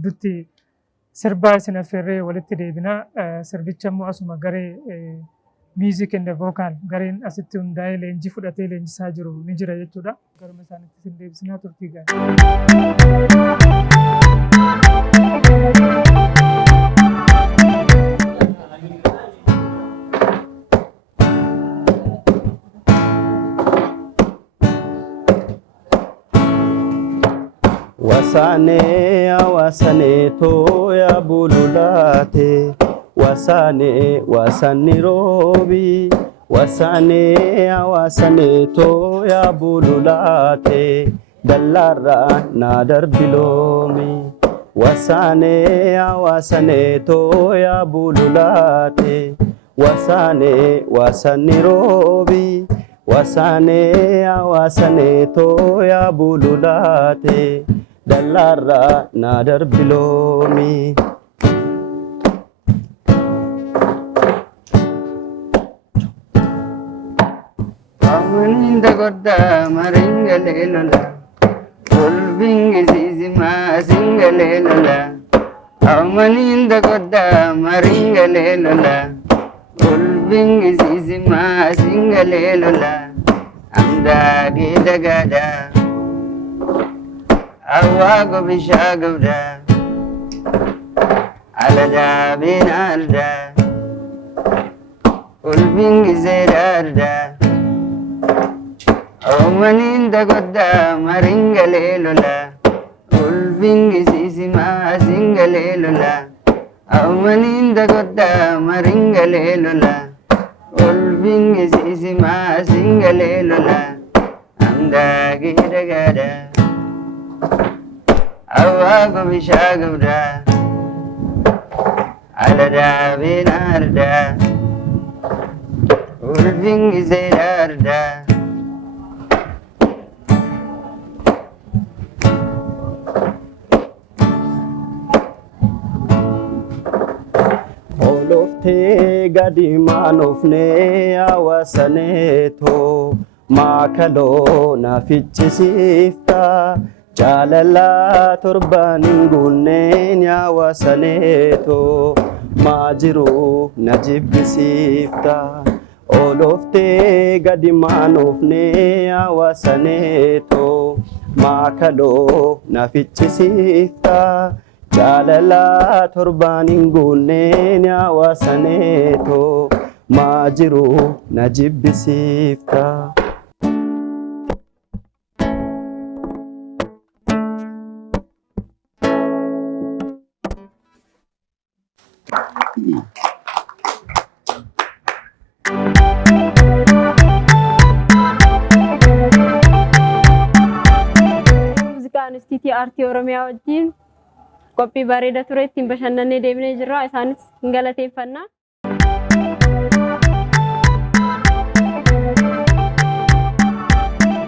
jidduutti sirbaa isin affeerree walitti deebina. Sirbicha immoo asuma garee music and vocal gareen asitti hundaa'ee leenjii fudhatee leenjisaa jiru ni jira jechuudha. Garuma isaaniitti isin deebisinaa turtii gaarii. Wasane awasane toya bululate wasane wasani robi wasane awasane toya bululate dallara nadar bilomi wasane awasane toya bululate wasane wasani robi wasane awasane toya bululate dallara nadar bilomi Aminda godda maringalelala Ulvingi zizima singalelala Aminda godda maringalelala Ulvingi zizima singalelala Amda gida gada Awago bishagavda Alada binarda Ulvingi zerarda Omaninda godda maringalelula Ulvingi sisima singalelula Omaninda godda maringalelula Ulvingi sisima singalelula Amda gira gada Awago bishagavda Alada binarda Ulvingi zerarda Olofte gadi manofne awasane to makalo na ficchisifta jalala torbanin gunne awasane to majiru najibisifta Olofte gadi manofne awasane to makalo na ficchisifta jalala torbanin gunne awasane to majiru najibisifta Muuziqaan istiitii aartii Oromiyaa wajjin qophii bareedaa ture ittiin bashannanee deemnee jirra. Isaanis hin galateeffannaa.